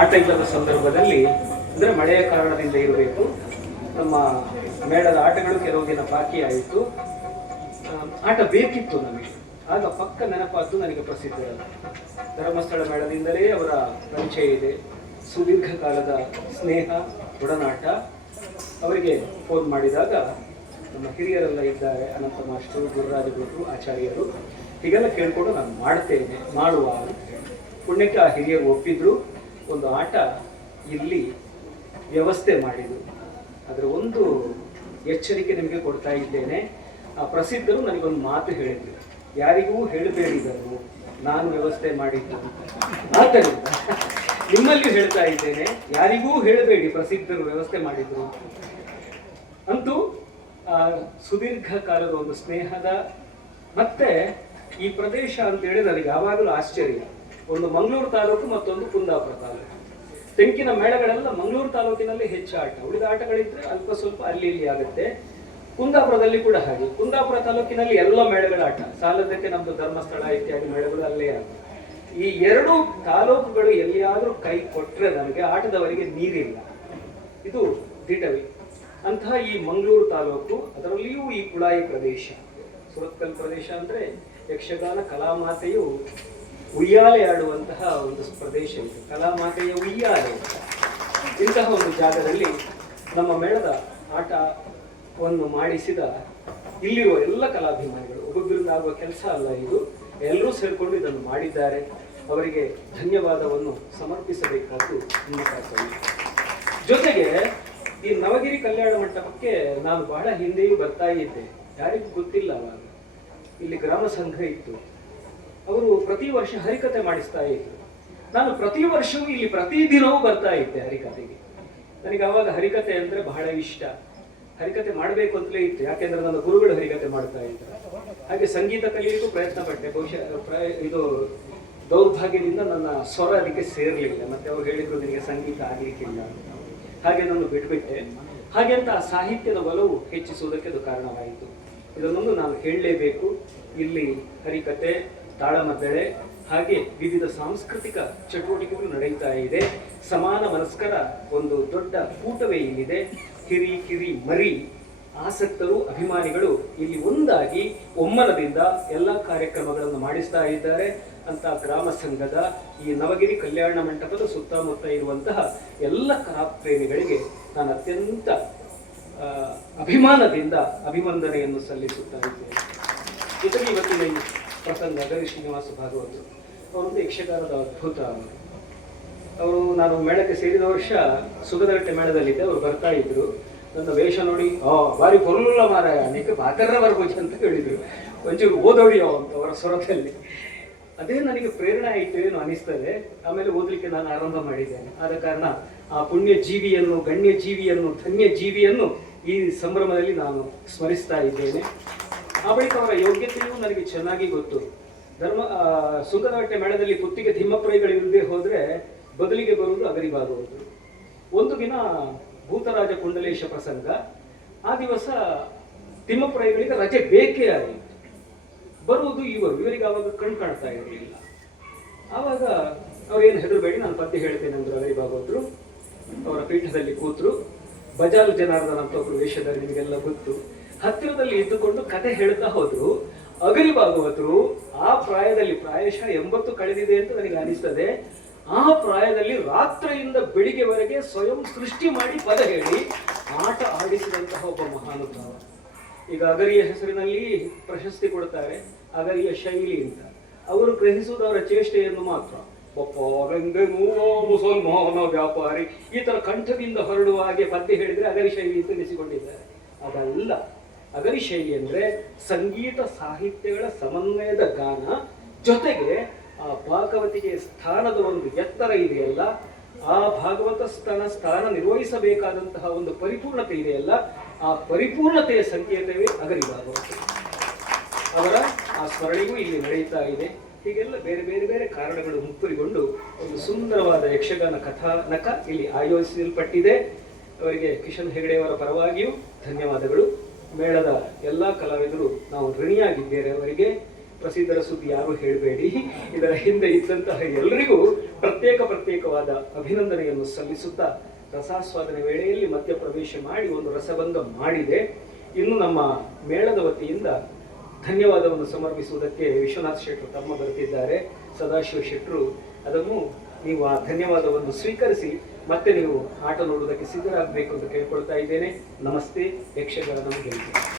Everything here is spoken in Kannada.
ಆಟ ಇಲ್ಲದ ಸಂದರ್ಭದಲ್ಲಿ, ಅಂದರೆ ಮಳೆಯ ಕಾರಣದಿಂದ ಇರಬೇಕು, ನಮ್ಮ ಮೇಳದ ಆಟಗಳು ಕೆಲವು ದಿನ ಬಾಕಿ ಆಯಿತು. ಆಟ ಬೇಕಿತ್ತು ನಮಗೆ. ಆಗ ಪಕ್ಕ ನೆನಪಾದ್ದು ನನಗೆ ಪ್ರಸಿದ್ಧ ಧರ್ಮಸ್ಥಳ ಮೇಳದಿಂದಲೇ ಅವರ ಪರಿಚಯ ಇದೆ. ಸುದೀರ್ಘ ಕಾಲದ ಸ್ನೇಹ, ಒಡನಾಟ. ಅವರಿಗೆ ಫೋನ್ ಮಾಡಿದಾಗ ನಮ್ಮ ಹಿರಿಯರೆಲ್ಲ ಇದ್ದಾರೆ ಅನಂತ ಮಾಸ್ಟರು ಗುರುರಾಜ ಗುರು ಆಚಾರ್ಯರು. ಹೀಗೆಲ್ಲ ಕೇಳಿಕೊಂಡು ನಾನು ಮಾಡ್ತೇನೆ, ಮಾಡುವ ಪುಣ್ಯಕ್ಕೆ ಆ ಹಿರಿಯರು ಒಪ್ಪಿದ್ರು. ಒಂದು ಆಟ ಇಲ್ಲಿ ವ್ಯವಸ್ಥೆ ಮಾಡಿದ್ರು. ಅದರ ಒಂದು ಎಚ್ಚರಿಕೆ ನಿಮಗೆ ಕೊಡ್ತಾ ಇದ್ದೇನೆ. ಆ ಪ್ರಸಿದ್ಧರು ನನಗೊಂದು ಮಾತು ಹೇಳಿದ್ರು. ಯಾರಿಗೂ ಹೇಳಬೇಡಿ ಇದನ್ನು ನಾನು ವ್ಯವಸ್ಥೆ ಮಾಡಿದ್ದು. ಆದ್ದರಿಂದ ನಿಮ್ಮಲ್ಲಿ ಹೇಳ್ತಾ ಇದ್ದೇನೆ, ಯಾರಿಗೂ ಹೇಳಬೇಡಿ ಪ್ರಸಿದ್ಧರು ವ್ಯವಸ್ಥೆ ಮಾಡಿದ್ರು. ಅಂತೂ ಸುದೀರ್ಘ ಕಾಲದ ಒಂದು ಸ್ನೇಹದ, ಮತ್ತೆ ಈ ಪ್ರದೇಶ ಅಂತೇಳಿ ನನಗೆ ಯಾವಾಗಲೂ ಆಶ್ಚರ್ಯ. ಒಂದು ಮಂಗಳೂರು ತಾಲೂಕು ಮತ್ತೊಂದು ಕುಂದಾಪುರ ತಾಲೂಕು. ತೆಂಕಿನ ಮೇಳಗಳೆಲ್ಲ ಮಂಗಳೂರು ತಾಲೂಕಿನಲ್ಲಿ ಹೆಚ್ಚು ಆಟ. ಉಳಿದ ಆಟಗಳಿದ್ರೆ ಅಲ್ಪ ಸ್ವಲ್ಪ ಅಲ್ಲಿ ಇಲ್ಲಿ ಆಗುತ್ತೆ. ಕುಂದಾಪುರದಲ್ಲಿ ಕೂಡ ಹಾಗೆ. ಕುಂದಾಪುರ ತಾಲೂಕಿನಲ್ಲಿ ಎಲ್ಲ ಮೇಳಗಳ ಆಟ. ಸಾಲದಕ್ಕೆ ನಮ್ದು ಧರ್ಮಸ್ಥಳ, ಇತ್ಯಾದಿ ಮೇಳಗಳು ಅಲ್ಲೇ ಆಗುತ್ತೆ. ಈ ಎರಡು ತಾಲೂಕುಗಳು ಎಲ್ಲಿಯಾದ್ರೂ ಕೈ ಕೊಟ್ಟರೆ ನಮಗೆ ಆಟದವರಿಗೆ ನೀರಿಲ್ಲ. ಇದು ದಿಟವಿ. ಅಂತಹ ಈ ಮಂಗಳೂರು ತಾಲೂಕು, ಅದರಲ್ಲಿಯೂ ಈ ಕುಳಾಯಿ ಪ್ರದೇಶ. ಸುರತ್ಕಲ್ ಪ್ರದೇಶ ಅಂದ್ರೆ ಯಕ್ಷಗಾನ ಕಲಾಮಾತೆಯು ಉಯ್ಯಾಲೆ ಆಡುವಂತಹ ಒಂದು ಪ್ರದೇಶ ಕಲಾ ಮಾತೆಯ ಉಯ್ಯಾಲೆ. ಇಂತಹ ಒಂದು ಜಾಗದಲ್ಲಿ ನಮ್ಮ ಮೇಳದ ಆಟವನ್ನು ಮಾಡಿಸಿದ ಇಲ್ಲಿರುವ ಎಲ್ಲ ಕಲಾಭಿಮಾನಿಗಳು. ಒಬ್ಬೊಬ್ಬರಿಂದ ಆಗುವ ಕೆಲಸ ಅಲ್ಲ ಇದು. ಎಲ್ಲರೂ ಸೇರಿಕೊಂಡು ಇದನ್ನು ಮಾಡಿದ್ದಾರೆ. ಅವರಿಗೆ ಧನ್ಯವಾದವನ್ನು ಸಮರ್ಪಿಸಬೇಕಾದ್ದು ನಿಮ್ಮ ಜೊತೆಗೆ ಈ ನವಗಿರಿ ಕಲ್ಯಾಣ ಮಂಟಪಕ್ಕೆ ನಾನು ಬಹಳ ಹಿಂದೆಯೂ ಬರ್ತಾ ಇದ್ದೆ. ಯಾರಿಗೂ ಗೊತ್ತಿಲ್ಲ ಅವಾಗ. ಇಲ್ಲಿ ಗ್ರಾಮ ಸಂಘ ಇತ್ತು. ಅವರು ಪ್ರತಿ ವರ್ಷ ಹರಿಕತೆ ಮಾಡಿಸ್ತಾ ಇದ್ರು. ನಾನು ಪ್ರತಿ ವರ್ಷವೂ ಇಲ್ಲಿ ಪ್ರತಿ ದಿನವೂ ಬರ್ತಾ ಇದ್ದೆ ಹರಿಕತೆಗೆ. ನನಗೆ ಅವಾಗ ಹರಿಕತೆ ಅಂದ್ರೆ ಬಹಳ ಇಷ್ಟ. ಹರಿಕತೆ ಮಾಡಬೇಕು ಅಂತಲೇ ಇತ್ತು. ಯಾಕೆಂದ್ರೆ ನನ್ನ ಗುರುಗಳು ಹರಿಕತೆ ಮಾಡ್ತಾ ಇದ್ರು. ಹಾಗೆ ಸಂಗೀತ ಕಲಿಯಲಿಕ್ಕೂ ಪ್ರಯತ್ನ ಪಟ್ಟೆ. ಬಹುಶಃ ಇದು ದೌರ್ಭಾಗ್ಯದಿಂದ ನನ್ನ ಸ್ವರ ಅದಕ್ಕೆ ಸೇರಲಿಲ್ಲ. ಮತ್ತೆ ಅವ್ರು ಹೇಳಿದ್ರು, ನಿನಗೆ ಸಂಗೀತ ಆಗ್ಲಿಕ್ಕಿಲ್ಲ ಹಾಗೆ ನಾನು ಬಿಟ್ಬಿಟ್ಟೆ. ಹಾಗೆ ಅಂತ ಸಾಹಿತ್ಯದ ಒಲವು ಹೆಚ್ಚಿಸುವುದಕ್ಕೆ ಅದು ಕಾರಣವಾಯಿತು. ಇದನ್ನೊಂದು ನಾನು ಹೇಳಲೇಬೇಕು. ಇಲ್ಲಿ ಹರಿಕತೆ ತಾಳಮದ್ದಳೆ ಹಾಗೆ ವಿವಿಧ ಸಾಂಸ್ಕೃತಿಕ ಚಟುವಟಿಕೆಗಳು ನಡೆಯುತ್ತಾ ಇದೆ. ಸಮಾನ ಮನಸ್ಕರ ಒಂದು ದೊಡ್ಡ ಕೂಟವೇ ಇಲ್ಲಿದೆ. ಹಿರಿ ಕಿರಿ ಮರಿ ಆಸಕ್ತರು, ಅಭಿಮಾನಿಗಳು ಇಲ್ಲಿ ಒಂದಾಗಿ ಒಮ್ಮನದಿಂದ ಎಲ್ಲ ಕಾರ್ಯಕ್ರಮಗಳನ್ನು ಮಾಡಿಸ್ತಾ ಇದ್ದಾರೆ. ಅಂತ ಗ್ರಾಮ ಸಂಘದ ಈ ನವಗಿರಿ ಕಲ್ಯಾಣ ಮಂಟಪದ ಸುತ್ತಮುತ್ತ ಇರುವಂತಹ ಎಲ್ಲ ಕಲಾಪ್ರೇಮಿಗಳಿಗೆ ನಾನು ಅತ್ಯಂತ ಅಭಿಮಾನದಿಂದ ಅಭಿವಂದನೆಯನ್ನು ಸಲ್ಲಿಸುತ್ತಾ ಇದ್ದೇನೆ. ಜೊತೆಗೆ ಇವತ್ತಿನ ಈ ನಗರಿ ಗರಿ ಶ್ರೀನಿವಾಸ ಭಾಗವತ್. ಅವರೊಂದು ಯಕ್ಷಗಾನದ ಅದ್ಭುತ. ಅವರು ನಾನು ಮೇಳಕ್ಕೆ ಸೇರಿದ ವರ್ಷ ಸುಗದರಟ್ಟೆ ಮೇಳದಲ್ಲಿದ್ದೆ. ಅವರು ಬರ್ತಾ ಇದ್ರು. ನನ್ನ ವೇಷ ನೋಡಿ ಓ ಬಾರಿ ಕೊರಲಿಲ್ಲ ಮಾರಾಯ. ಅನೇಕ ಬಾಕರ್ರ ಬರ್ಬೋದು ಅಂತ ಹೇಳಿದ್ರು ಒಂಚೂರು ಓದೋಡಿಯೋ ಅಂತ ಅವರ ಸ್ವರದಲ್ಲಿ. ಅದೇ ನನಗೆ ಪ್ರೇರಣೆ ಆಯಿತು, ಏನು ಅನಿಸ್ತದೆ. ಆಮೇಲೆ ಓದಲಿಕ್ಕೆ ನಾನು ಆರಂಭ ಮಾಡಿದ್ದೇನೆ. ಆದ ಕಾರಣ ಆ ಪುಣ್ಯ ಜೀವಿಯನ್ನು ಗಣ್ಯ ಜೀವಿಯನ್ನು ಧನ್ಯ ಜೀವಿಯನ್ನು ಈ ಸಂಭ್ರಮದಲ್ಲಿ ನಾನು ಸ್ಮರಿಸ್ತಾ ಇದ್ದೇನೆ. ಆ ಬಳಿಕ ಅವರ ಯೋಗ್ಯತೆಯೂ ನನಗೆ ಚೆನ್ನಾಗಿ ಗೊತ್ತು. ಧರ್ಮ ಸುಂಗದಟ್ಟೆ ಮೇಳದಲ್ಲಿ ಕುತ್ತಿಗೆ ತಿಮ್ಮಪ್ರೈಗಳಿಲ್ಲದೆ ಹೋದರೆ ಬದಲಿಗೆ ಬರುವುದು ಅಗರಿ ಭಾಗವತರು ಒಂದು ದಿನ ಭೂತರಾಜ ಕುಂಡಲೇಶ ಪ್ರಸಂಗ. ಆ ದಿವಸ ತಿಮ್ಮಪ್ರೈಗಳಿಗೆ ರಜೆ ಬೇಕೇ ಆಯಿತು ಬರುವುದು ಇವರು. ಇವರಿಗೆ ಆವಾಗ ಕಣ್ ಕಾಣ್ತಾ ಇರಲಿಲ್ಲ. ಆವಾಗ ಅವ್ರೇನು ಹೆದರಬೇಡಿ, ನಾನು ಪದ್ಯ ಹೇಳ್ತೇನೆ ಅಂದರು ಅಗರಿ ಭಾಗವತರು ಅವರ ಪೀಠದಲ್ಲಿ ಕೂತರು. ಬಜಾರು ಜನಾರ್ದನ ಅಂತ ಒಬ್ಬರು ವೇಷಧಾರಿ, ನಿಮಗೆಲ್ಲ ಗೊತ್ತು. ಹತ್ತಿರದಲ್ಲಿ ಇದ್ದುಕೊಂಡು ಕತೆ ಹೇಳ್ತಾ ಹೋದ್ರು ಅಗರಿ ಭಾಗವತರು ಆ ಪ್ರಾಯದಲ್ಲಿ ಪ್ರಾಯಶಃ ಎಂಬತ್ತು ಕಳೆದಿದೆ ಅಂತ ನನಗೆ ಅನಿಸ್ತದೆ. ಆ ಪ್ರಾಯದಲ್ಲಿ ರಾತ್ರಿಯಿಂದ ಬೆಳಿಗ್ಗೆವರೆಗೆ ಸ್ವಯಂ ಸೃಷ್ಟಿ ಮಾಡಿ ಪದ ಹೇಳಿ ಆಟ ಆಡಿಸಿದಂತಹ ಒಬ್ಬ ಮಹಾನುಭಾವ. ಈಗ ಅಗರಿಯ ಹೆಸರಿನಲ್ಲಿ ಪ್ರಶಸ್ತಿ ಕೊಡ್ತಾರೆ ಅಗರಿಯ ಶೈಲಿ ಅಂತ. ಅವರು ಗ್ರಹಿಸುವುದು ಚೇಷ್ಟೆಯನ್ನು ಮಾತ್ರ. ಮುಸಲ್ಮಾನ ವ್ಯಾಪಾರಿ. ಈ ತರ ಕಂಠದಿಂದ ಹೊರಡುವ ಹಾಗೆ ಪದ್ಯ ಹೇಳಿದ್ರೆ ಅಗರಿ ಶೈಲಿ ಅಂತ ಎನಿಸಿಕೊಂಡಿದ್ದಾರೆ. ಅದಲ್ಲ. ಅಗರಿ ಶೈಲಿ ಅಂದ್ರೆ ಸಂಗೀತ ಸಾಹಿತ್ಯಗಳ ಸಮನ್ವಯದ ಗಾನ ಜೊತೆಗೆ, ಆ, ಭಾಗವತಿಗೆ ಸ್ಥಾನದ ಒಂದು ಎತ್ತರ ಇದೆಯಲ್ಲ, ಆ ಭಾಗವತ ಸ್ಥಾನ ಸ್ಥಾನ ನಿರ್ವಹಿಸಬೇಕಾದಂತಹ ಒಂದು ಪರಿಪೂರ್ಣತೆ ಇದೆಯಲ್ಲ, ಆ ಪರಿಪೂರ್ಣತೆಯ ಸಂಕೇತವೇ ಅಗರಿ ಭಾಗವತ. ಅವರ ಆ ಸ್ಮರಣೆಗೂ ಇಲ್ಲಿ ನಡೆಯುತ್ತಾ ಇದೆ. ಹೀಗೆಲ್ಲ ಬೇರೆ ಬೇರೆ ಬೇರೆ ಕಾರಣಗಳು ಮುಕ್ಕುರಿಗೊಂಡು ಒಂದು ಸುಂದರವಾದ ಯಕ್ಷಗಾನ ಕಥಾನಕ ಇಲ್ಲಿ ಆಯೋಜಿಸಲ್ಪಟ್ಟಿದೆ. ಅವರಿಗೆ ಕಿಶನ್ ಹೆಗಡೆಯವರ ಪರವಾಗಿಯೂ ಧನ್ಯವಾದಗಳು. ಮೇಳದ ಎಲ್ಲ ಕಲಾವಿದರು ನಾವು ಋಣಿಯಾಗಿದ್ದೇವೆ. ಅವರಿಗೆ ಪ್ರಸಿದ್ಧರ ಸುದ್ದಿ ಯಾರು ಹೇಳಬೇಡಿ. ಇದರ ಹಿಂದೆ ಇದ್ದಂತಹ ಎಲ್ಲರಿಗೂ ಪ್ರತ್ಯೇಕ ಪ್ರತ್ಯೇಕವಾದ ಅಭಿನಂದನೆಯನ್ನು ಸಲ್ಲಿಸುತ್ತಾ ರಸಾಸ್ವಾದನೆ ವೇಳೆಯಲ್ಲಿ ಮಧ್ಯ ಪ್ರವೇಶ ಮಾಡಿ ಒಂದು ರಸಬಂಧ ಮಾಡಿದೆ. ಇನ್ನು ನಮ್ಮ ಮೇಳದ ವತಿಯಿಂದ ಧನ್ಯವಾದವನ್ನು ಸಮರ್ಪಿಸುವುದಕ್ಕೆ ವಿಶ್ವನಾಥ್ ಶೆಟ್ಟರು ತಮ್ಮ ಬರುತ್ತಿದ್ದಾರೆ. ಸದಾಶಿವ ಶೆಟ್ಟರು, ಅದನ್ನು ನೀವು ಆ ಧನ್ಯವಾದವನ್ನು ಸ್ವೀಕರಿಸಿ ಮತ್ತೆ ನೀವು ಆಟ ನೋಡುವುದಕ್ಕೆ ಸಿದ್ಧರಾಗಬೇಕು ಅಂತ ಕೇಳ್ಕೊಳ್ತಾ ಇದ್ದೇನೆ. ನಮಸ್ತೆ ಯಕ್ಷಗಾನ ಗೆಲ್ತೆ